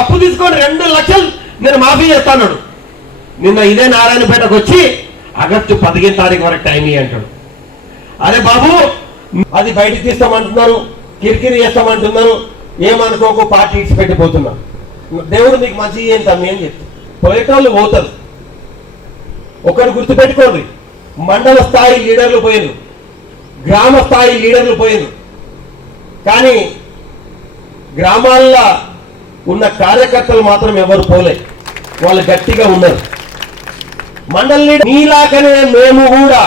అప్పు తీసుకొని 2 లక్షలు నేను మాఫీ చేస్తాను. నిన్న ఇదే నారాయణపేటకు వచ్చి ఆగస్టు 15 తారీఖు వరకు టైం ఇయ్యి అంటాడు. అరే బాబు, అది బయటికి తీస్తామంటున్నారు, కిరికిరి చేస్తామంటున్నారు, ఏమనుకోకు, పార్టీ ఇచ్చి పెట్టిపోతున్నారు. దేవుడు మీకు మంచి ఏం తమ్మి అని చెప్తారు. పోయేటోళ్ళు పోతారు. ఒకరు గుర్తుపెట్టుకోండి, మండల స్థాయి లీడర్లు పోయినారు, గ్రామ స్థాయి లీడర్లు పోయినారు, కానీ గ్రామాల్లో ఉన్న కార్యకర్తలు మాత్రం ఎవరు పోలే. వాళ్ళు గట్టిగా ఉన్నారు. మండల లీడర్ నీలాకనే మేము కూడా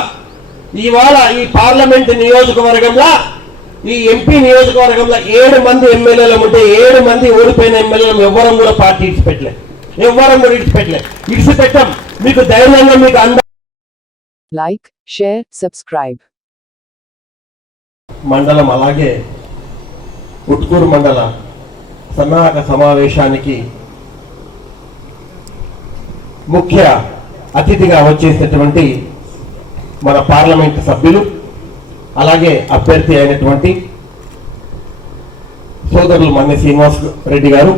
ఇవాళ ఈ పార్లమెంట్ నియోజకవర్గంలో, ఈ ఎంపీ నియోజకవర్గంలో 7 మంది ఎమ్మెల్యేలు ఉంటే 7 మంది ఓడిపోయిన ఎమ్మెల్యేలు ఎవ్వరం కూడా పార్టీ ఇడిచిపెట్టలే. ఎవ్వరం కూడా ఇడిచిపెట్టాం. మీకు ధైర్యంగా మీకు లైక్, షేర్, సబ్స్క్రైబ్. మండలం అలాగే ఉట్కూరు మండల సన్నాహక సమావేశానికి ముఖ్య అతిథిగా వచ్చేసినటువంటి మన పార్లమెంట్ సభ్యులు, అలాగే అభ్యర్థి అయినటువంటి సోదరులు మన్నె శ్రీనివాస్ రెడ్డి గారు,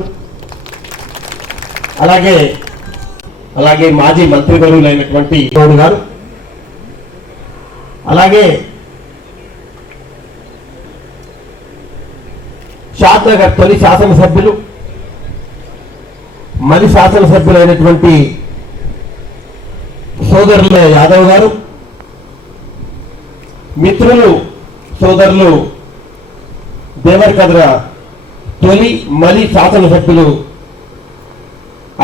అలాగే మాజీ మంత్రివర్యులైనటువంటి గౌడ్ గారు, అలాగే షాద్నగర్ తొలి శాసనసభ్యులు, మరి శాసనసభ్యులైనటువంటి సోదరుల యాదవ్ గారు, మిత్రులు సోదరులు దేవరకద్ర తొలి మలి శాసనసభ్యులు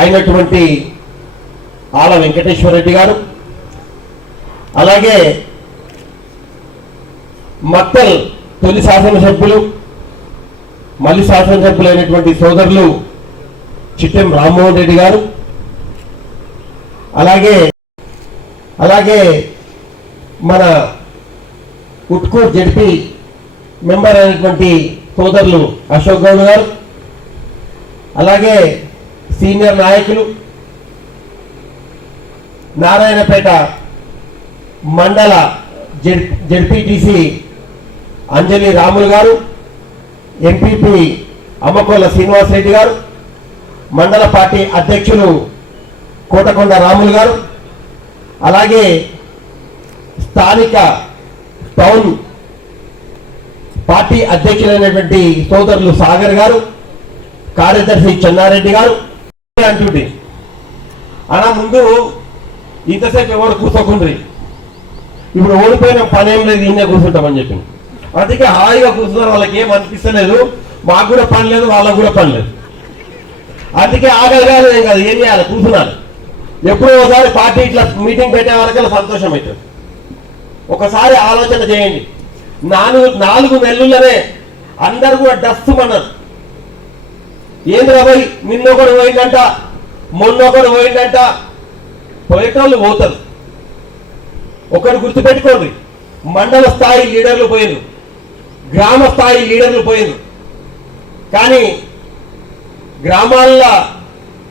అయినటువంటి ఆల వెంకటేశ్వర రెడ్డి గారు, అలాగే మత్తల్ తొలి శాసనసభ్యులు మళ్ళీ శాసనసభ్యులైనటువంటి సోదరులు చిట్టెం రామ్మోహన్ రెడ్డి గారు, అలాగే మన ఉట్కూర్ జడ్పీ మెంబర్ అయినటువంటి సోదరులు అశోక్ గౌడ్ గారు, అలాగే సీనియర్ నాయకులు నారాయణపేట మండల జడ్పీటీసీ అంజలి రాములు గారు, ఎంపీపీ అమ్మకొల్ల శ్రీనివాస్ రెడ్డి గారు, మండల పార్టీ అధ్యక్షులు కోటకొండ రాములు గారు, అలాగే స్థానిక టౌన్ పార్టీ అధ్యక్షులైనటువంటి సోదరులు సాగర్ గారు, కార్యదర్శి చెన్నారెడ్డి గారు అంటుంటే అలా ముందు ఇంతసేపు ఎవరు కూర్చోకుండ్రి, ఇప్పుడు ఓడిపోయిన పని ఏం లేదు, ఈయనే కూర్చుంటామని చెప్పింది. అందుకే హాయిగా కూర్చున్నారు. వాళ్ళకి ఏం అనిపిస్తలేదు, మాకు కూడా పని లేదు, వాళ్ళకు కూడా పని లేదు. అందుకే ఆగలగాలి, ఏం కాదు, ఏం చేయాలి, కూర్చున్నారు. ఎప్పుడో ఒకసారి పార్టీ ఇట్లా మీటింగ్ పెట్టే వరకల్లా సంతోషం అవుతుంది. ఒకసారి ఆలోచన చేయండి. 4 నెలల్లోనే అందరు కూడా డస్తుమన్నారు. ఏంది రాబోయ్, నిన్నొకడు పోయిందంట, మొన్నొకడు పోయిందంట. పోయేటోళ్ళు పోతారు. ఒకరు గుర్తుపెట్టుకోండి, మండల స్థాయి లీడర్లు పోయినారు, గ్రామ స్థాయి లీడర్లు పోయినారు, కానీ గ్రామాల్లో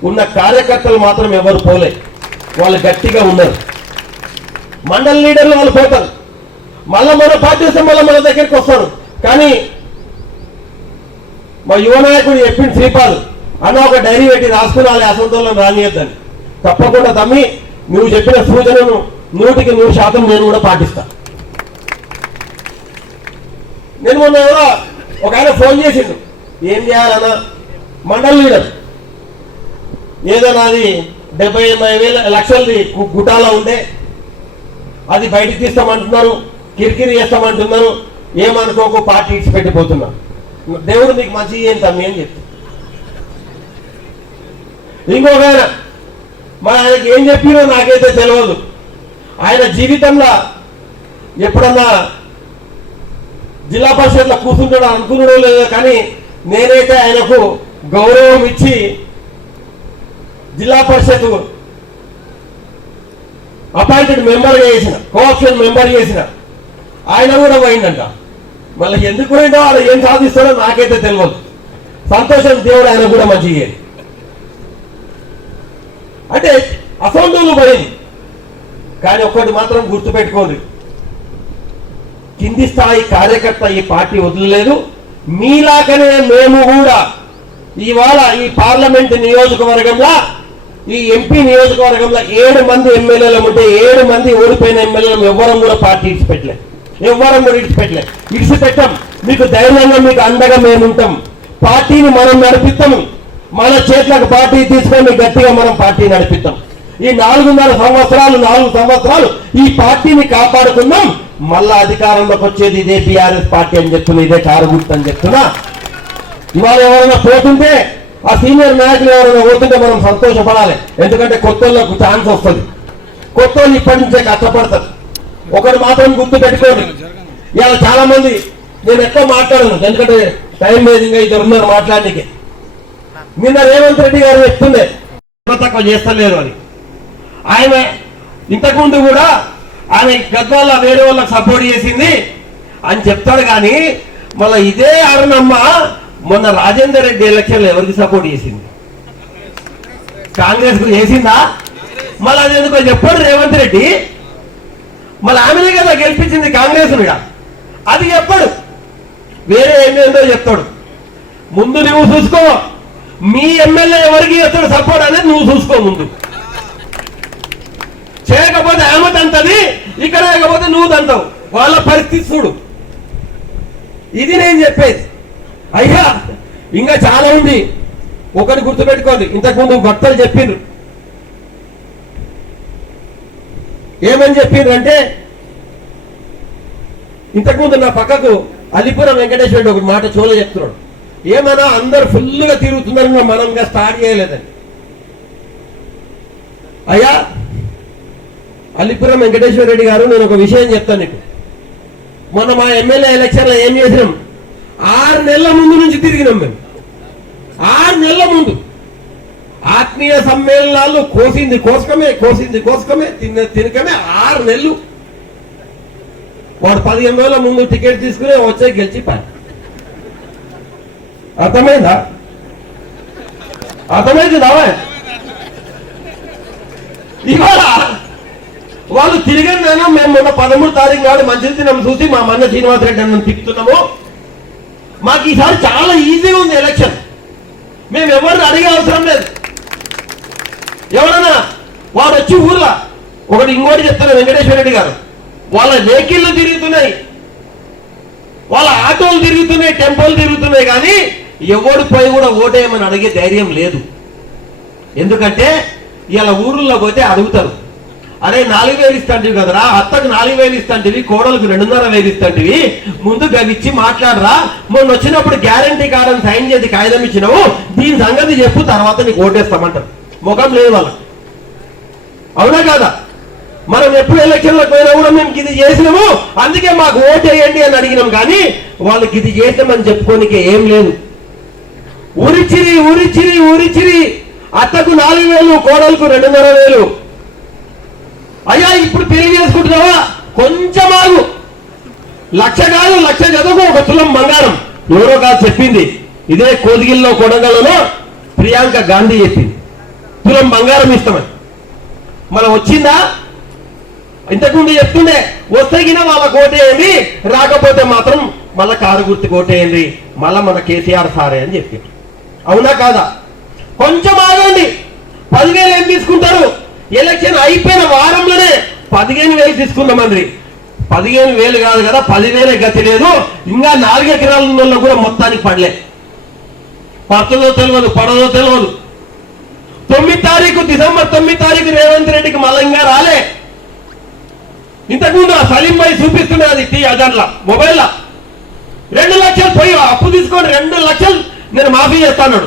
ఉన్న కార్యకర్తలు మాత్రం ఎవరు పోలే. వాళ్ళు గట్టిగా ఉన్నారు. మండల లీడర్లు వాళ్ళు పోతారు, మళ్ళీ మన పార్టీ వస్తే మళ్ళీ మన దగ్గరికి వస్తారు. కానీ మా యువ నాయకుడు చెప్పింది శ్రీపాల్ అన్న, ఒక డైరీ పెట్టి రాసుకున్నాలి, అసంతోళన రానియద్దని. తప్పకుండా తమ్మి, నువ్వు చెప్పిన సూచనను 100% నేను కూడా పాటిస్తా. నేను మొన్న ఎవరో ఒక ఆయన ఫోన్ చేసిండు, ఏం చేయాలన్నా మండల లీడర్, ఏదో నాది 70-80 లక్షలది గుటాలో ఉండే, అది బయటికి తీస్తామంటున్నారు, కిరికిరి చేస్తామంటున్నారు, ఏమనుకోకు, పార్టీ ఇచ్చి పెట్టిపోతున్నారు. దేవుడు మీకు మంచి ఏం తమ్మి అని చెప్తారు. ఇంకొక ఆయన, మరి ఆయనకి ఏం చెప్పినో నాకైతే తెలియదు. ఆయన జీవితంలో ఎప్పుడన్నా జిల్లా పరిషత్లో కూర్చుంటాడో అనుకున్నాడో లేదో, కానీ నేనైతే ఆయనకు గౌరవం ఇచ్చి జిల్లా పరిషత్ అపాయింటెడ్ మెంబర్గా చేసిన, కోఆప్షన్ మెంబర్ చేసిన ఆయన కూడా పోయిందంట. మళ్ళీ ఎందుకు పోయిందో, వాళ్ళు ఏం సాధిస్తాడో నాకైతే తెలియదు. సంతోషం, దేవుడు ఆయన కూడా మంచిగా. అంటే అసంతోలు పోయింది. కానీ ఒక్కటి మాత్రం గుర్తుపెట్టుకోండి, కింది స్థాయి కార్యకర్త ఈ పార్టీ వదలలేదు. మీలాగనే మేము కూడా ఇవాళ ఈ పార్లమెంట్ నియోజకవర్గంలో ఈ ఎంపీ నియోజకవర్గంలో 7 మంది ఎమ్మెల్యేలు ఉంటే 7 మంది ఓడిపోయిన ఎమ్మెల్యేలు ఎవ్వరం కూడా పార్టీ ఇడిచిపెట్టలేదు. ఎవ్వరం కూడా ఇడిచిపెట్టాం. మీకు ధైర్యంగా మీకు అండగా మేము ఉంటాం. పార్టీని మనం నడిపిస్తాము. మన చేతులకు పార్టీ తీసుకొని గట్టిగా మనం పార్టీ నడిపిస్తాం. ఈ 4 సంవత్సరాలు ఈ పార్టీని కాపాడుకున్నాం. మళ్ళా అధికారంలోకి వచ్చేది ఇదే బీఆర్ఎస్ పార్టీ అని చెప్తున్నా, ఇదే కారు గుర్తు అని చెప్తున్నా. ఇవాళ ఎవరైనా పోతుంటే ఆ సీనియర్ నాయకులు ఎవరైనా పోతుంటే మనం సంతోషపడాలి. ఎందుకంటే కొత్త వాళ్ళకు ఛాన్స్ వస్తుంది. కొత్త వాళ్ళు ఇప్పటి నుంచే కష్టపడతారు. ఒకటి మాత్రం గుర్తు పెట్టుకోండి. ఇవాళ చాలా మంది నేను ఎక్కువ మాట్లాడను, ఎందుకంటే టైం లేదు, ఇంకా ఇద్దరు ఉన్నారు మాట్లాడడానికి. నిన్న రేవంత్ రెడ్డి గారు చెప్తుండే తక్కువ చేస్తలేరు అని. ఆయన ఇంతకుముందు కూడా ఆయన గద్వాల వేరే వాళ్ళకి సపోర్ట్ చేసింది అని చెప్తాడు. కానీ మళ్ళీ ఇదే అరుణమ్మ మొన్న రాజేందర్ రెడ్డి ఎలక్షన్లో ఎవరికి సపోర్ట్ చేసింది? కాంగ్రెస్ కు చేసిందా? మళ్ళీ అది ఎందుకో చెప్పాడు రేవంత్ రెడ్డి. మళ్ళీ ఆమెనే కదా గెలిపించింది కాంగ్రెస్ మీద, అది చెప్పాడు. వేరే ఏమేందో చెప్తాడు. ముందు నువ్వు చూసుకో, మీ ఎమ్మెల్యే ఎవరికి చేస్తాడు సపోర్ట్ అనేది నువ్వు చూసుకో. ముందు చేయకపోతే ఆమె తంతది, ఇక్కడ లేకపోతే నువ్వు తంతావు. వాళ్ళ పరిస్థితి చూడు. ఇది నేను చెప్పేది. అయ్యా ఇంకా చాలా ఉంది. ఒకటి గుర్తుపెట్టుకోండి. ఇంతకుముందు భక్తులు చెప్పిండ్రు. ఏమని చెప్పిండ్రు అంటే, ఇంతకుముందు నా పక్కకు అలిపురం వెంకటేశ్వర రెడ్డి ఒక మాట చోలో చెప్తున్నాడు. ఏమన్నా అందరు ఫుల్గా తిరుగుతున్నారు, మనం ఇంకా స్టార్ట్ చేయలేదని. అయ్యా అలిపురం వెంకటేశ్వర రెడ్డి గారు, నేను ఒక విషయం చెప్తాను నీకు. మొన్న మా ఎమ్మెల్యే ఎలక్షన్లో ఏం చేసినాం? 6 నెలల ముందు నుంచి తిరిగినాం మేము. 6 నెలల ముందు ఆత్మీయ సమ్మేళనాలు కోసింది కోసకమే తినకమే 6 నెలలు. వాడు 15 రోజుల ముందు టికెట్ తీసుకుని వచ్చే గెలిచిపోయి. అర్థమైందా? ఇవాళ వాళ్ళు తిరిగినా మేము మొన్న 13 తారీఖు నాడు మంచి దినం చూసి మా మన్న శ్రీనివాసరెడ్డి అన్న తిప్పుతున్నాము. మాకు ఈసారి చాలా ఈజీగా ఉంది ఎలక్షన్. మేము ఎవరిని అడిగే అవసరం లేదు. ఎవరన్నా వాడు వచ్చి ఊర్లో ఒకటి ఇంకోటి చెప్తారు వెంకటేశ్వర రెడ్డి గారు, వాళ్ళ వెహికల్లు తిరుగుతున్నాయి, వాళ్ళ ఆటోలు తిరుగుతున్నాయి, టెంపోలు తిరుగుతున్నాయి. కానీ ఎవడు పోయి కూడా ఓటేయమని అడిగే ధైర్యం లేదు. ఎందుకంటే ఇలా ఊర్లో పోతే అడుగుతారు, అరే 4,000 ఇస్తాంటివి కదరా, అత్తకు 4,000 ఇస్తాంటివి, కోడలకు 2,500 ఇస్తాంటివి, ముందు గవిచ్చి మాట్లాడరా, మొన్న వచ్చినప్పుడు గ్యారంటీ కార్డు అని సైన్ చేసి కాగితం ఇచ్చినావు, దీని సంగతి చెప్పు, తర్వాత నీకు ఓటేస్తామంటారు. ముఖం లేదు వాళ్ళ. అవునా కాదా? మనం ఎప్పుడు ఎలక్షన్లకు పోయినా కూడా మేము ఇది చేసినాము, అందుకే మాకు ఓటేయండి అని అడిగినాం. కానీ వాళ్ళకి ఇది చేసామని చెప్పుకోనికే ఏం లేదు. ఊరిచిరి అత్తకు 4,000, కోడలకు 2,500. అయ్యా ఇప్పుడు పెళ్లి చేసుకుంటున్నావా? కొంచెం ఆగు. 1,00,000 కాదు, 1,00,000 చదువుకు 1 తులం బంగారం. ఎవరో కాదు చెప్పింది, ఇదే కోదిగిల్లో కొడంగల్లో ప్రియాంక గాంధీ చెప్పింది, తులం బంగారం ఇస్తామని. మనం వచ్చిందా? ఇంతకుముందు చెప్తుండే, వస్తగిన వాళ్ళకి ఓటేయండి, రాకపోతే మాత్రం మళ్ళా కారు గుర్తుకు ఓటేయండి, మళ్ళా మన కేసీఆర్ సారే అని చెప్పి. అవునా కాదా? కొంచెం ఆగండి. 10,000 ఏం తీసుకుంటారు? ఎలక్షన్ అయిపోయిన వారంలోనే 15,000 తీసుకున్నామంది. 15,000 కాదు కదా, 10,000 గతి లేదు. ఇంకా 4 ఎకరాల ఉన్న కూడా మొత్తానికి పడలే. పడుతుందో తెలియదు, పడదో తెలియదు. 9 తారీఖు, డిసెంబర్ 9 తారీఖు రేవంత్ రెడ్డికి మళ్ళీ ఇంకా రాలే. ఇంతకుముందు సలీం భాయ్ చూపిస్తున్నది అదాంట్లో మొబైల్లో 2 లక్షలు పోయి అప్పు తీసుకొని 2 లక్షలు నేను మాఫీ చేస్తాను.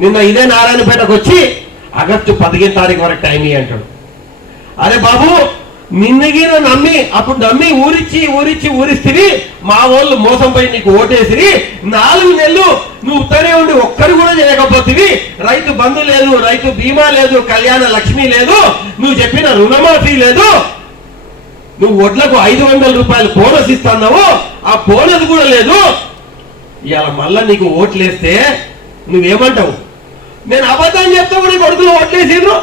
నిన్న ఇదే నారాయణపేటకు వచ్చి ఆగస్టు 15 తారీఖు వరకు టైం ఇయ్యి అంటాడు. అరే బాబు, నిన్నగిన నమ్మి అప్పుడు నమ్మి ఊరిస్తివి, మా వాళ్ళు మోసం పోయి నీకు ఓటేసిరి, 4 నెలలు నువ్వు ఉత్తరే ఉండి ఒక్కరు కూడా చేయకపోతివి, రైతు బంధు లేదు, రైతు బీమా లేదు, కళ్యాణ లక్ష్మి లేదు, నువ్వు చెప్పిన రుణమాఫీ లేదు, నువ్వు వడ్లకు 500 రూపాయలు బోనస్ ఇస్తున్నావు, ఆ బోనస్ కూడా లేదు. ఇవాళ మళ్ళా నీకు ఓట్లేస్తే నువ్వేమంటావు? నేను అబద్ధం చెప్తా కూడా కొడుకులు ఓట్లేసిండ్రు,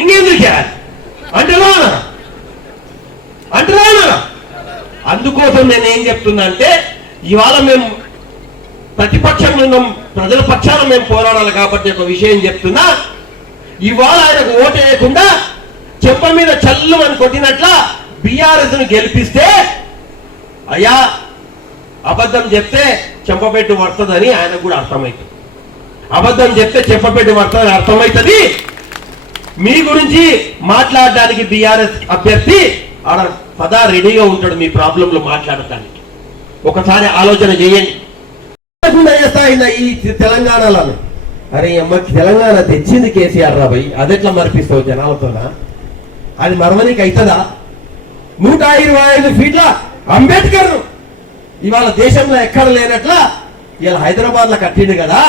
ఇంకెందుకు అంటేనా? అందుకోసం నేను ఏం చెప్తున్నా అంటే, ఇవాళ మేము ప్రతిపక్షంలో ఉన్నాం, ప్రజల పక్షాన మేము పోరాడాలి కాబట్టి ఒక విషయం చెప్తున్నా. ఇవాళ ఆయనకు ఓటు వేయకుండా చెప్ప మీద చల్లు అని కొట్టినట్ల బీఆర్ఎస్ ను గెలిపిస్తే అయ్యా అబద్ధం చెప్తే చెంపపెట్టు పడుతుందని ఆయనకు కూడా అర్థమవుతుంది. అబద్ధం చెప్తే చెప్పపెట్టు పడుతుందని అర్థమవుతుంది. మీ గురించి మాట్లాడడానికి బీఆర్ఎస్ అభ్యర్థి ఆడ పదా రెడీగా ఉంటాడు మీ ప్రాబ్లంలో మాట్లాడటానికి. ఒకసారి ఆలోచన చేయండి. ఈ తెలంగాణలో అరే అమ్మకి తెలంగాణ తెచ్చింది కేసీఆర్ రాబోయ్, అదెట్లా మరిపిస్తావు జనాలతోనా? అది మరవనికి అవుతుందా? 125 ఫీట్ల అంబేద్కర్ ఇవాళ దేశంలో ఎక్కడ లేనట్లా ఇలా హైదరాబాద్ లో కట్టిండు కదా.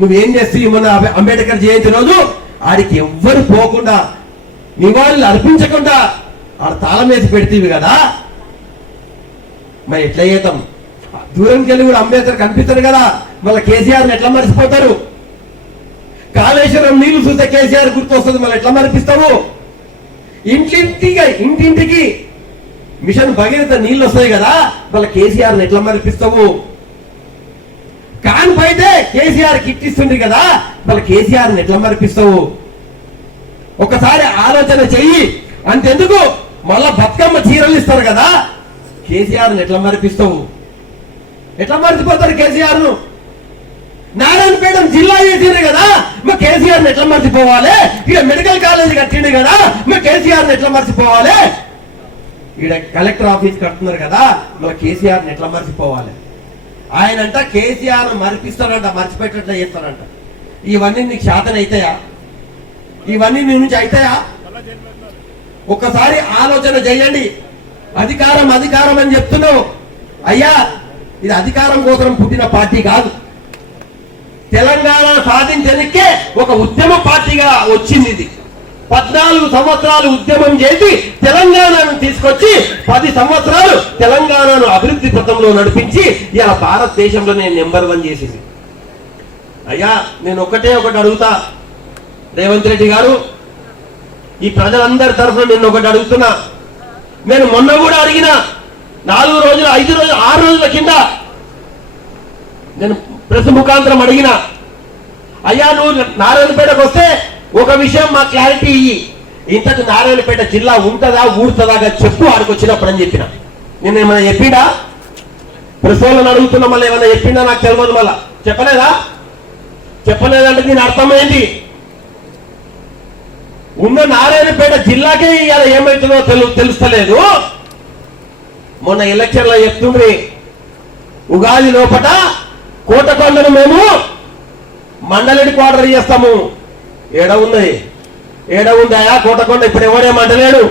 నువ్వేం చేస్తే మన అంబేద్కర్ జయంతి రోజు ఆడికి ఎవ్వరు పోకుండా నివాళులు అర్పించకుండా ఆడ తాళం వేసి పెడితేవి కదా. మరి ఎట్లా చేద్దాం? దూరంకి వెళ్ళి కూడా అంబేద్కర్ కనిపిస్తారు కదా. మళ్ళీ కేసీఆర్ని ఎట్లా మరిచిపోతారు? కాళేశ్వరం నీళ్లు చూస్తే కేసీఆర్ గుర్తొస్తుంది, మళ్ళీ ఎట్లా మరిపిస్తావు? ఇంటింటికి మిషన్ భగీరథ నీళ్లు వస్తాయి కదా, మళ్ళీ కేసీఆర్ని ఎట్లా మరిపిస్తావు? కాన్పైతే కేసీఆర్ కిట్ ఇస్తుంది కదా, మళ్ళీ కేసీఆర్ని ఎట్లా మరిపిస్తావు? ఒకసారి ఆలోచన చెయ్యి. అంతెందుకు మళ్ళా బతుకమ్మ చీరలు ఇస్తారు కదా, కేసీఆర్ని ఎట్లా మరిపిస్తావు? ఎట్లా మర్చిపోతారు కేసీఆర్ ను? నారాయణపేట జిల్లా చేసిండు కదా, మా కేసీఆర్ ని ఎట్లా మర్చిపోవాలి? ఇక మెడికల్ కాలేజ్ కట్టిండు కదా, మా కేసీఆర్ ని ఎట్లా మర్చిపోవాలి? ఈడ కలెక్టర్ ఆఫీస్ కడుతున్నారు కదా, మా కేసీఆర్ ని ఎట్లా మర్చిపోవాలి? ఆయనంట కేసీఆర్ మరిపిస్తారంట, మర్చిపెట్టేట్లా చేస్తారంట. ఇవన్నీ నీకు శాతం అవుతాయా? ఇవన్నీ నీ నుంచి అవుతాయా? ఒక్కసారి ఆలోచన చేయండి. అధికారం అధికారం అని చెప్తున్నావు అయ్యా, ఇది అధికారం కోసం పుట్టిన పార్టీ కాదు. తెలంగాణ సాధించడానికే ఒక ఉద్యమ పార్టీగా వచ్చింది. ఇది 14 సంవత్సరాలు ఉద్యమం చేసి తెలంగాణను తీసుకొచ్చి 10 సంవత్సరాలు తెలంగాణను అభివృద్ధి పథంలో నడిపించి ఇలా భారతదేశంలోనే నెంబర్ 1 చేసింది. అయ్యా నేను ఒకటి అడుగుతా రేవంత్ రెడ్డి గారు, ఈ ప్రజలందరి తరఫున నేను ఒకటి అడుగుతున్నా. నేను మొన్న కూడా అడిగిన 4 రోజులు 5 రోజులు 6 రోజుల కింద నేను ప్రెస్ ముఖాంతరం అడిగిన, అయ్యా నువ్వు నారాయణపేటకు వస్తే ఒక విషయం మా క్లారిటీ ఇయ్యి, ఇంతకు నారాయణపేట జిల్లా ఉంటుందా ఊడుతుందా చెప్పు ఆడికి వచ్చినప్పుడు అని చెప్పిన. నేను ఏమైనా చెప్పిండా? ప్రెస్ వాళ్ళని అడుగుతున్నా, మళ్ళీ ఏమైనా చెప్పిండా నాకు తెలియదు. మళ్ళా చెప్పలేదంటే దీని అర్థమైంది. ఉన్న నారాయణపేట జిల్లాకే ఇవాళ ఏమవుతుందో తెలుస్తలేదు. మొన్న ఎలక్షన్లో చెప్తుండ్రి ఉగాది లోపట కోటకొండను మేము మండలిని క్వార్టర్ చేస్తాము. ఏడ ఉందయా కోటకొండ? ఇప్పుడు ఎవడేమంటలేడు.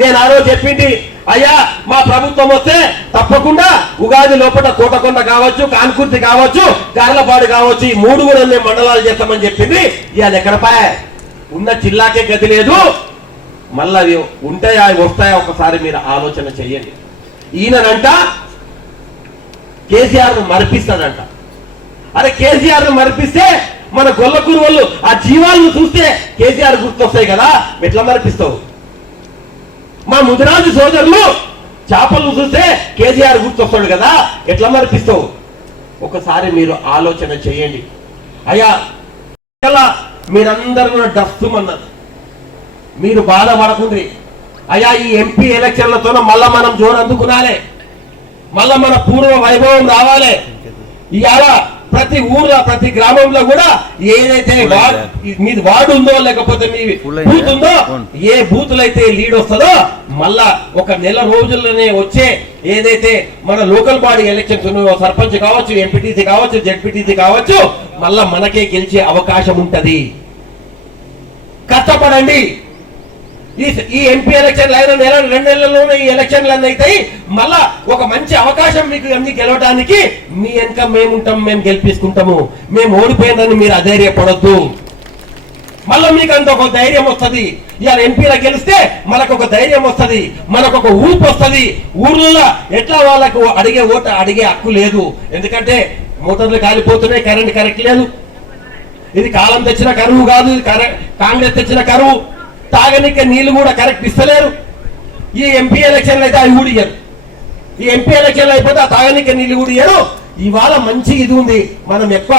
నేను ఆ రోజు చెప్పింది, అయ్యా మా ప్రభుత్వం వస్తే తప్పకుండా ఉగాది లోపల కోటకొండ కావచ్చు, కాన్కుర్తి కావచ్చు, గార్లపాడు కావచ్చు, ఈ 3 కూడా మేము మండలాలు చేస్తామని చెప్పింది. ఇవాళ ఎక్కడపాయ? ఉన్న జిల్లాకే గతి లేదు. మళ్ళీ అవి ఉంటాయా వస్తాయా ఒకసారి మీరు ఆలోచన చెయ్యండి. ఈయనంట కేసీఆర్ ను మరిపిస్తాడంట. అరే కేసీఆర్ ను మరిపిస్తే మన గొల్లకూరు వాళ్ళు ఆ జీవాలను చూస్తే కేసీఆర్ గుర్తొస్తాయి కదా, ఎట్లా మరిపిస్తావు? మా ముదిరాజు సోదరులు చేపలను చూస్తే కేసీఆర్ గుర్తొస్తాడు కదా, ఎట్లా మరిపిస్తావు? ఒకసారి మీరు ఆలోచన చేయండి. అయ్యా మీరందరూ డస్తుమన్నారు, మీరు బాధపడకుండ్రి. అయ్యా ఈ ఎంపీ ఎలక్షన్లతోనే మళ్ళా మనం జోరు అందుకునాలి, మళ్ళా మన పూర్వ వైభవం రావాలి. ఇవాళ ప్రతి ఊర్లో ప్రతి గ్రామంలో కూడా ఏదైతే మీ వార్డు ఉందో లేకపోతే మీ బూత్ ఉందో, ఏ బూతులు అయితే లీడ్ వస్తుందో మళ్ళా ఒక నెల రోజుల్లోనే వచ్చే ఏదైతే మన లోకల్ బాడీ ఎలక్షన్స్ ఉన్నాయో, సర్పంచ్ కావచ్చు, ఎంపీటీసీ కావచ్చు, జెడ్పీటీసీ కావచ్చు, మళ్ళా మనకే గెలిచే అవకాశం ఉంటది. కష్టపడండి. ఈ ఎంపీ ఎలక్షన్లు అయిన 2 నెలల్లోనే ఈ ఎలక్షన్లు అన్నీ అవుతాయి. మళ్ళా ఒక మంచి అవకాశం మీకు అన్ని గెలవడానికి. మీ వెనక మేముంటాం, మేము గెలిపించుకుంటాము. మేము ఓడిపోయిందని మీరు అధైర్యపడొద్దు. మళ్ళీ మీకు అంత ఒక ధైర్యం వస్తుంది. ఇవాళ ఎంపీలో గెలిస్తే మనకు ఒక ధైర్యం వస్తుంది, మనకు ఒక ఊపు వస్తుంది. ఊర్లలో ఎట్లా వాళ్ళకు అడిగే హక్కు లేదు. ఎందుకంటే మోటార్లు కాలిపోతున్నాయి, కరెంట్ కరెక్ట్ లేదు. ఇది కాలం తెచ్చిన కరువు కాదు, ఇది కాంగ్రెస్ తెచ్చిన కరువు. తాగనిక నీళ్లు కూడా కరెక్ట్ ఇస్తలేరు. ఈ ఎంపీ ఎలక్షన్లు అయితే అవి కూడా ఇయ్యరు. ఈ ఎంపీ ఎలక్షన్లు అయిపోతే ఆ తాగనిక నీళ్లు కూడా ఇయ్యరు. ఇవాళ మంచి ఇది ఉంది, మనం ఎక్కువ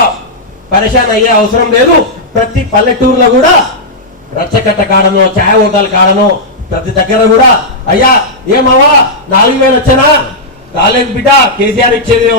పరేషాన్ అయ్యే అవసరం లేదు. ప్రతి పల్లెటూరులో కూడా రచ్చకట్ట కాడనో ఛాయ్ హోటల్ కాడనో ప్రతి దగ్గర కూడా అయ్యా ఏమవ్వా 4,000 వచ్చానా రాలేదు బిడ్డ, కేసీఆర్ ఇచ్చేది